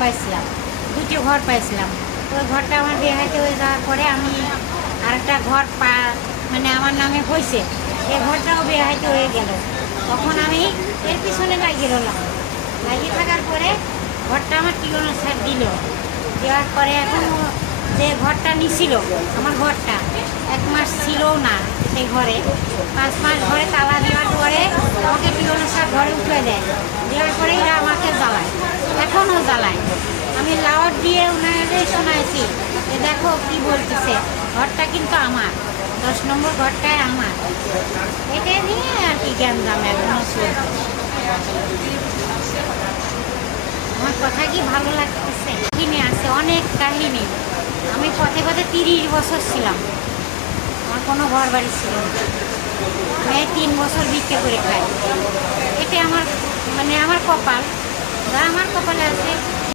পাইছিলাম, দুটো ঘর পাইছিলাম। ওই ঘরটা আমার বিয়ে হাতে হয়ে যাওয়ার পরে আমি আরেকটা ঘর মানে আমার নামে হয়েছে, এই ঘরটাও বিয়ে হাতে হয়ে গেল। তখন আমি এর পিছনে লাগিয়ে রলাম, লাগিয়ে থাকার পরে ঘরটা আমার টিকনো স্যার দিল। দেওয়ার পরে এখন যে ঘরটা নিছিল, আমার ঘরটা 1 মাস ছিলও না সেই ঘরে। 5 মাস ঘরে তালা দেওয়ার পরে আমাকে টিকনো স্যার ঘরে উঠে দেয়। দেওয়ার পরে এরা আমাকে জ্বালায়, এখনও জ্বালায়। আমি লাউড দিয়ে ওনাদের শোনাইছি যে দেখো কি বলতেছে, ঘরটা কিন্তু আমার, 10 নম্বর ঘরটাই আমার। এটা নিয়ে আর কি জ্ঞানজাম এখনও চলছে। আমার কথা কি ভালো লাগতেছে? কিনে আছে অনেক কাহিনী। আমি পথে পথে 30 বছর ছিলাম, আমার কোনো ঘর বাড়ি ছিল না। আমি 3 বছর ভিক্ষে করে খাই। এটা আমার মানে আমার কপাল, যা আমার কপালে আছে